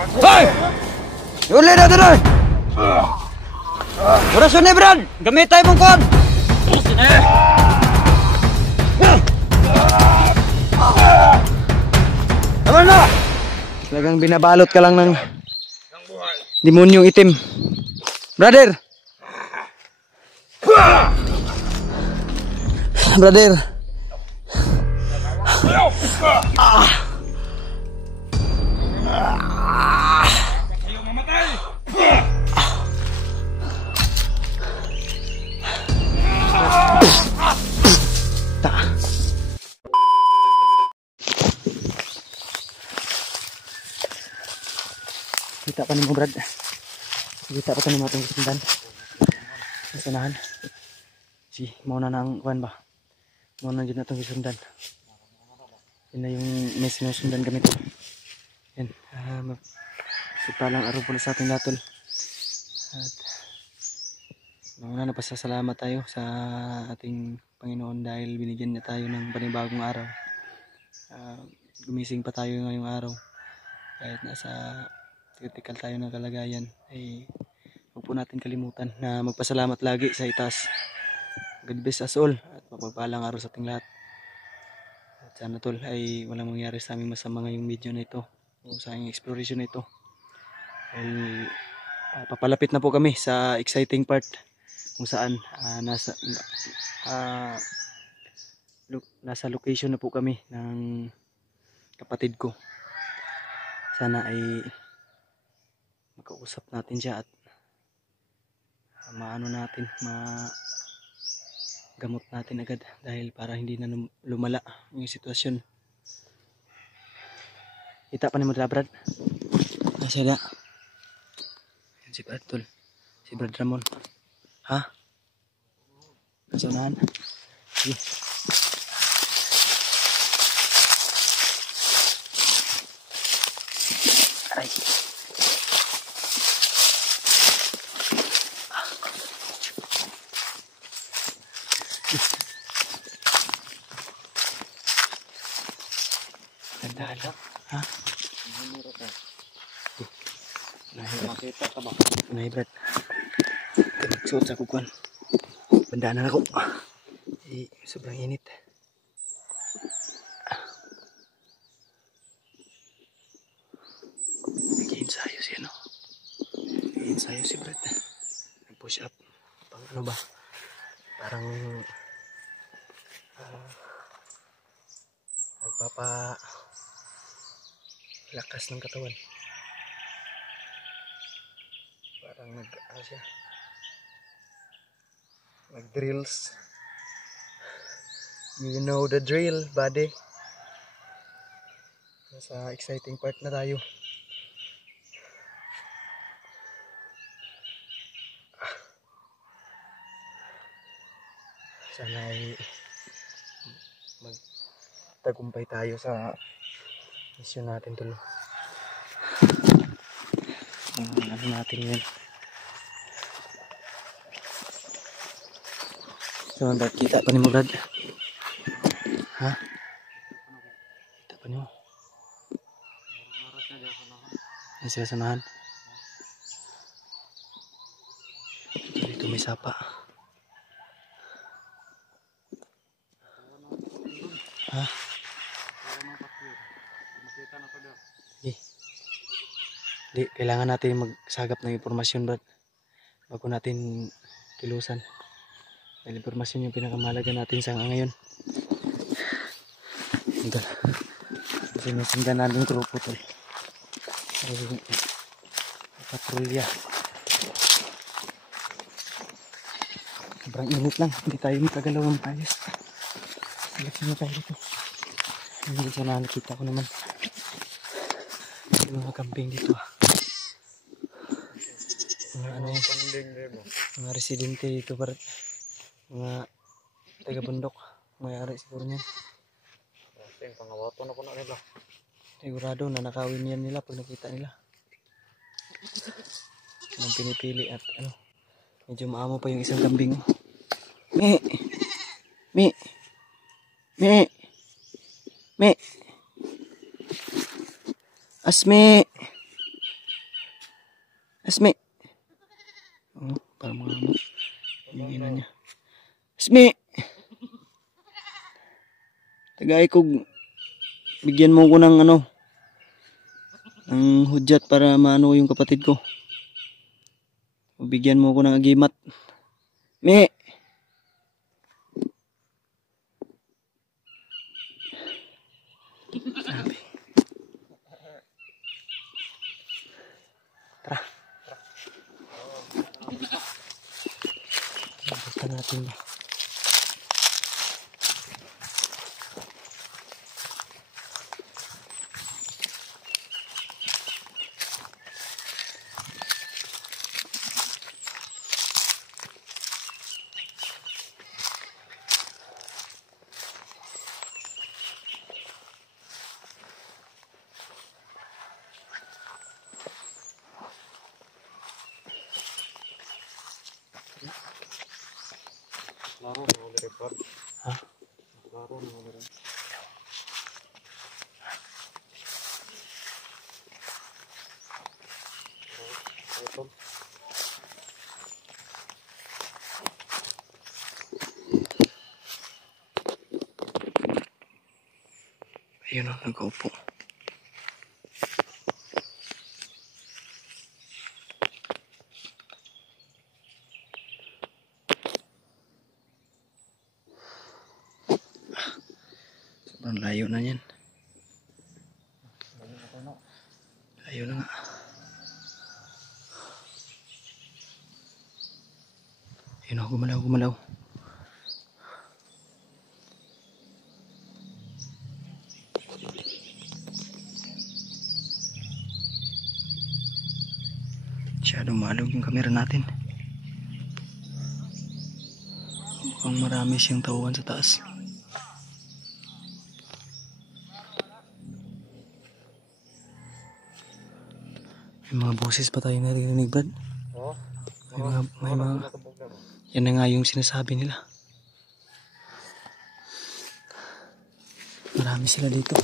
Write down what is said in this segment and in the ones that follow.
Hoy! Uli na doon! Orason ni Brad! Gamit tayo mong kon! Tama na! Talagang binabalot ka lang ng demonyong itim. Brother! Brother! Ayaw mamatay! Kita pa ni mo, Brad. Kita pa ni mo itong kasundan. Nasanahan. Si, mauna na ang kuhan ba? Mauna dyan na itong kasundan. Yan na yung may sinusundan kami ito. Yan. Sipalang araw po na sa ating latol. At mauna na pasasalamat tayo sa ating Panginoon dahil binigyan niya tayo ng panibagong araw. Gumising pa tayo ngayong araw. Kahit nasa critical tayo ng kalagayan, ay huwag po natin kalimutan na magpasalamat lagi sa itaas. God bless us all at mapagpalang araw sa ating lahat. At sana tol ay walang mangyari sa aming masama ngayong video na ito o sa aming exploration na ito. Dahil papalapit na po kami sa exciting part kung saan nasa location na po kami ng kapatid ko. Sana ay makausap natin siya at magamot natin agad dahil para hindi na lumala yung sitwasyon. Kita pa ni mo Brad? Siya na. Si Brad tol. Si Brad Ramon. Ha? Nasanahan? Yes. Aray. Ganda lang. Ha? Makita ka ba? Nay Brad. Nagsuot sa kukuan. Bandaan na ako. Sobrang init. Nag-i-ensayo siya, no? Nag-i-ensayo si Brad. Nag-push up. Pang ano ba? Parang lakas ng katawan. Parang ano siya? Nag-drills. You know the drill, buddy. Nasa exciting part na tayo. Sana ay magtagumpay tayo sa mission natin tuloy. Ano natin yun? So, kita pa ni mo Brad? Ha? Kita pa ni mo? Ay siya sanahan. Dito may sapa. Ha? Di, kailangan natin magsagap ng impormasyon Brad bago natin kilusan. Dahil impormasyon yung pinakamalaga natin sa ngayon. Ito na. Sinasundan natin yung grupo tol. Ay, patrolya. Sobrang init lang. Hindi tayo makagalaw ng ayos. Seleksyon na tayo dito. Hindi sana nakita ko naman yung mga camping dito. Mga residente dito para mga taga-bundok may-ari siguro niyan. Yung pangawato na ko na nila. Sigurado na nakawin yan nila pag nakita nila. Anong pinipili at ano, medyo maamo pa yung isang kambing. Me Asmi Gaya ko, bigyan mo ko ng ano, ng hudyat para maano yung kapatid ko. Bigyan mo ko ng agimat. Me! Sabi. Tara. Basta natin ba? Laro na ulit report. Ha? Laro na ulit. Ito. Ayun o, nag-upo. Sobrang layo na yan. Layo na nga. Ayun o, gumalaw, gumalaw. Masyadong maalog yung camera natin. Mukhang marami siyang tauhan sa taas. May mga boses pa tayo naririnig, Brad. Oh. May mga yan na nga yung sinasabi nila. Marami sila dito.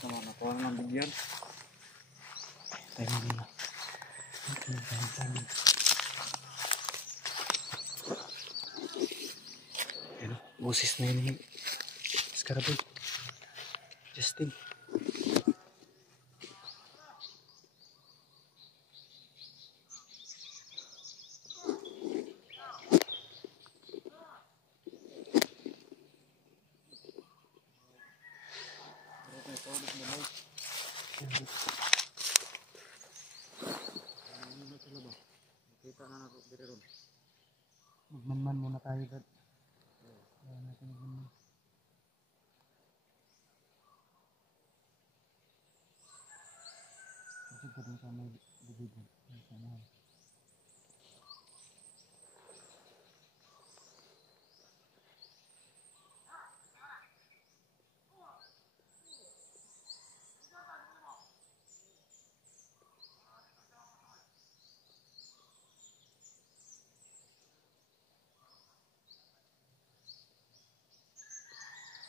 Naman ako ng bigyan. Tayo muna. Ayan o, boses na yun. Scarabeo. Justin. Kita na ako dito ron. Magmanman muna tayo, Brad. Kaya natin magmanman. Kasi pa din sa may bibig. Sana.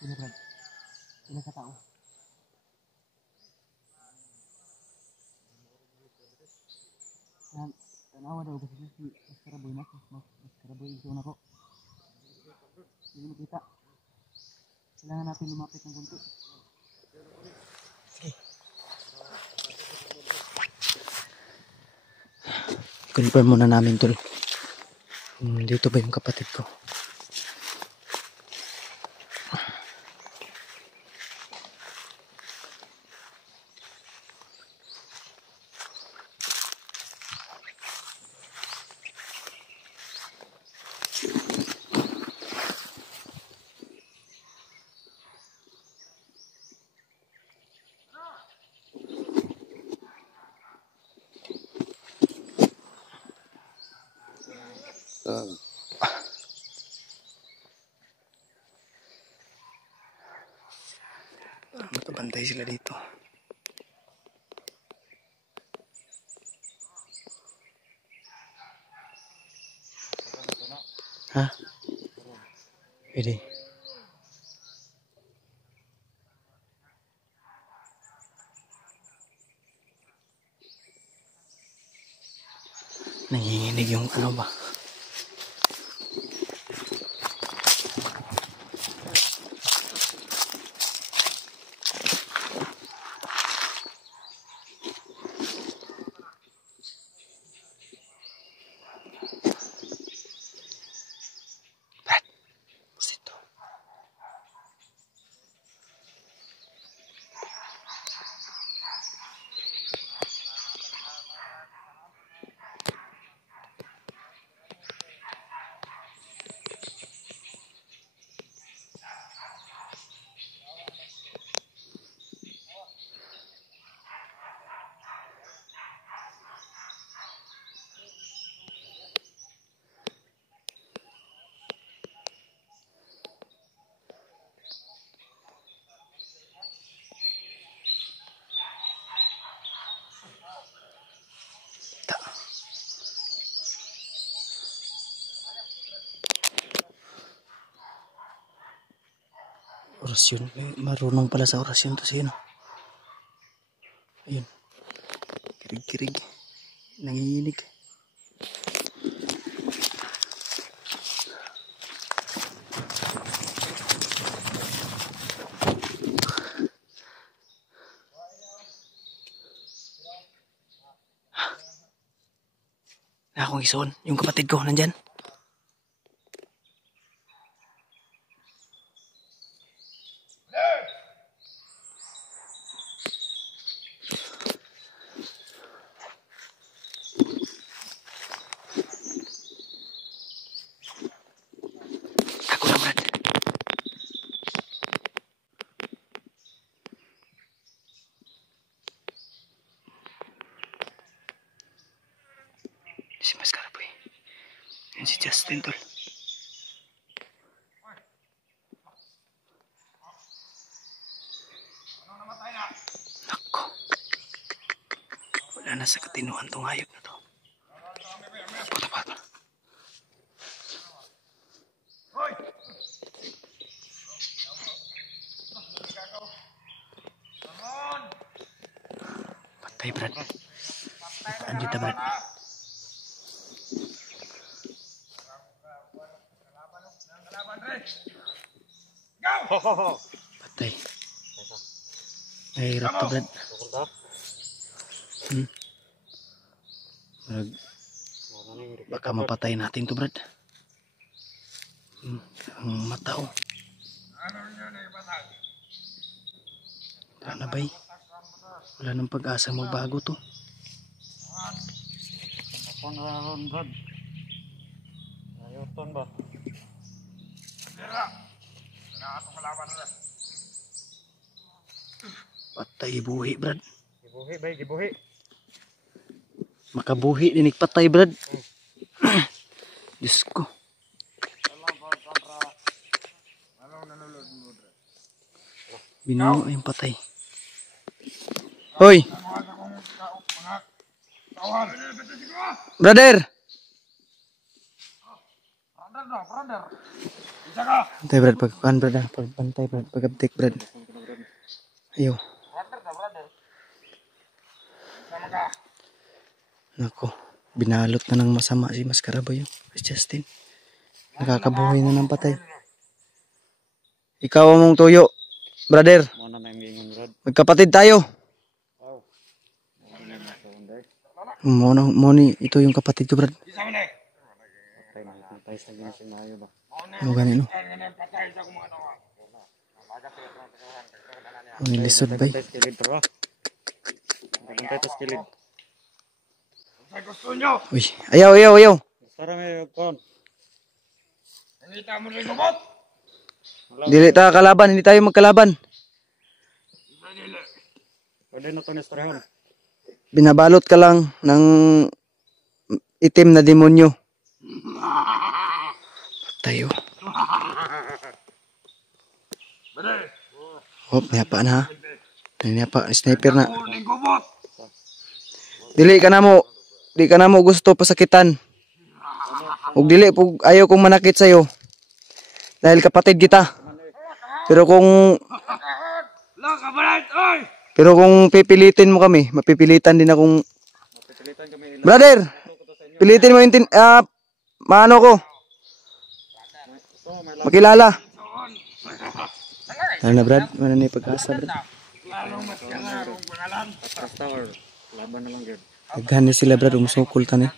Sino, Brad? Sino sa tao? Tanawa daw kasi si Scarabeo na. Scarabeo yung na ko. Hindi makita. Kailangan natin lumapit ng kunti. Sige. Confirm muna namin, tol. Dito ba yung kapatid ko? Matabantay sila dito. Ha? Pwede. Nanginginig yung ano ba? Brad, what's ito? Orasyon. Marunong pala sa orasyon to siya, no? Ayun. Kirig-kirig. Nanginginig. Na akong ison. Yung kapatid ko, nandyan. Ako na, Brad. Si Mascarapoy. Yan si Justin, tol. Nako. Wala na sa katinuan tong hayop na to. Puta pa. Patay, Brad. Andito, Brad. Patay. Mahirap to, Brad. Baka mapatay natin to, Brad. Ang mata, oh. Wala bay. Wala nang pag-asa magbago to. Ako na ron, Brad. Ayuton ba? Patay buhi, Brad. Gibuhi, bay, gibuhi. Makabuhi dinig patay, Brad. Diyos ko. Binuno yung patay. Hoy! Brother! Pantay, Brad. Pagkuhan, Brad. Pagpantay, Brad. Pag-uptake, Brad. Ayaw. Nako. Binalot na ng masama si Mascarapoy. Si Justin. Nakakabuhay na ng patay. Ikaw among tuyo, brother. Muna na yung ingon, Brad. Magkapatid tayo. Wow. Moni, ito yung kapatid ko, Brad. Patay na, patay sa ginising na ayo ba? Ano ganyan, no? Ang nilisod ba? Patay sa kilid, bro. Patay sa kilid. Uy, ayaw. Para may kon. Dili tayo kalaban, hindi tayo magkalaban. Pwede na ito nistorehon. Binabalot ka lang ng itim na demonyo. Tayo. Hop, niyapa na ha. Niyapa, sniper na. Dili ka na mo gusto pasakitan. Ug dili pug ayaw kong manakit sayo. Dahil kapatid kita. Pero kung pipilitin mo kami, mapipilitan din akong... Brother! Pilitin mo yung maano ko. Makilala. Ano na Brad? Ano na yung pag-asa Brad? Laban na lang yun. Naghan na sila Brad, umusukol ta ni.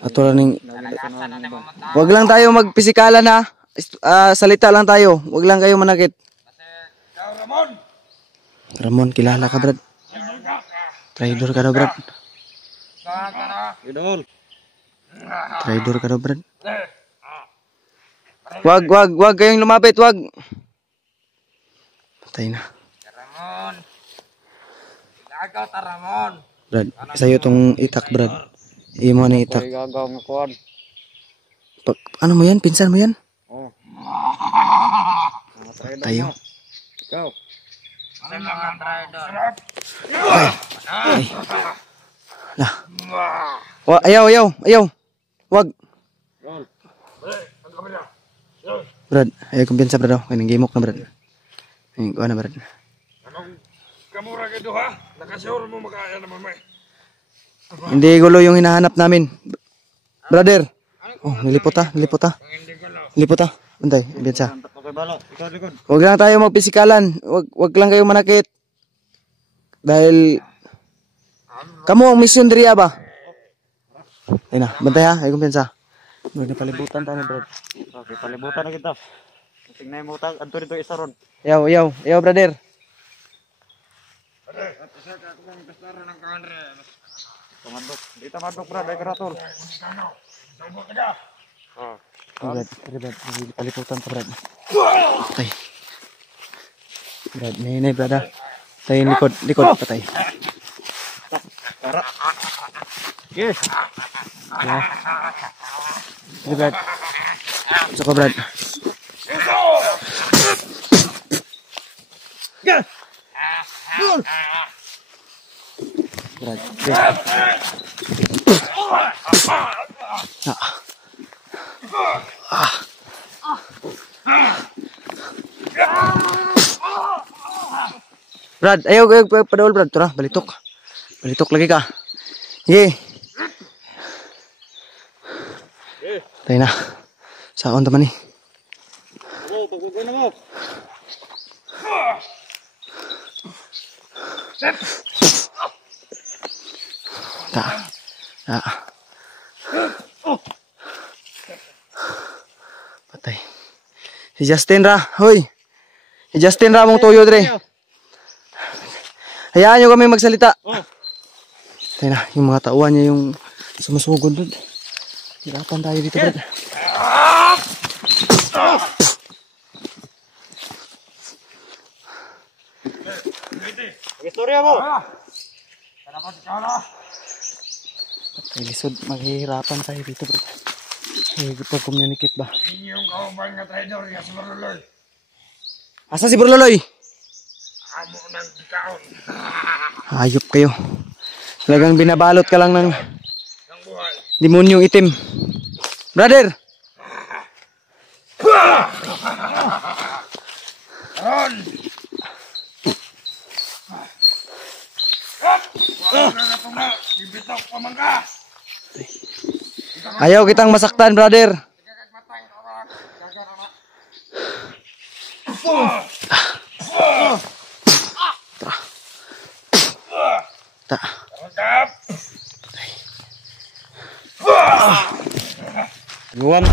Ato lang wag lang tayo magpisikalan ha. Salita lang tayo. Wag lang kayo manakit. Ramon, kilala ka Brad? Traidor ka daw Brad. Traidor ka daw Brad. Wag kayong lumapit, wag. Patay na. Ramon. Gagaw ta Ramon. Brad, sa'yo tong itak Brad. Imo na itak. Ay, gagaw ng kuwan. Ano mo yan? Pinsan mo yan? Oh. Tayo. Ikaw. Ano mga traidor? Ay. Lah. Ayaw. Wag. Brad, ayaw kumpiyansa Brad. Kaya nanggimok na Brad. Ay, kuha na Brad. Anong kamura ka doon ha? Nakasure mo makaya naman may. Hindi gulo yung hinahanap namin. Brother. Oh, nilipot ha. Nilipot ha. Bantay, kumpiyansa. Okay, balo. Ikaw likod. Huwag lang tayo magpisikalan. Huwag lang kayo manakit. Dahil kamu ang mission diriya ba? Ayun na, bantay ha. Ay kumpiyansa. Huwag na palibutan tayo Brad. Okay, palibutan na kita. Tingnan mo tag anto dito isa ron. Yaw brother. Tamadok. Dito madok brad, ay karatol. Brad, paliputan ka Brad. Patay. Brad, nay Brad ha. Tayo likod, patay. Tara. Yes. Yeah. Sige Brad. Gusto ko Brad. Brad. Brad, ayaw padawal Brad. Tara, balitok. Balitok lagi ka. Sige. Tayo na. Saon taman ni. Pagkukuha na mo. Patay. Si Justin ra, hoy. Si Justin ra mong tuyo dre. Hayaan nyo kami magsalita. Tayo na, yung mga tauhan niya yung sumusugod doon. Hirapan tayo dito, Brad. Istorya mo. Ay, lisod, maghihirapan tayo dito, Brad. Ay, pag-communicate ba? Inyong kauban nga traidor nga si Marloloy. Asa si Burloloy? Amo ng kaon. Hayop kayo. Talagang binabalot ka lang ng Ang buhay. demonyong itim. Brother! Ron! Wala na puma. Ibitok pa man ka. Ayaw kitang masaktan, brother. Matay ka ba? Gagara na. Ta. Tap! Guwam.